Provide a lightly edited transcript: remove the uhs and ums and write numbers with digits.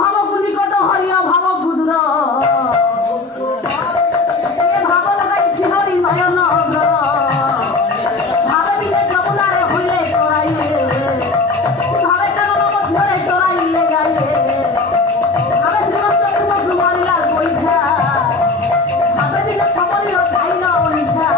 ভাব নিকট হরিয়া ভাব গুদুর ভাব লাগাইছি হরি নয়ন অগ্র ভাবে দিলে যমুনারে হইলে চড়াইলে ভাবে কানন মধ্যে চড়াইলে গাইলে ভাবে দিল চতুর্মুখ মরিয়া বৈঠা ভাবে দিলে সকলিও খাইল বৈঠা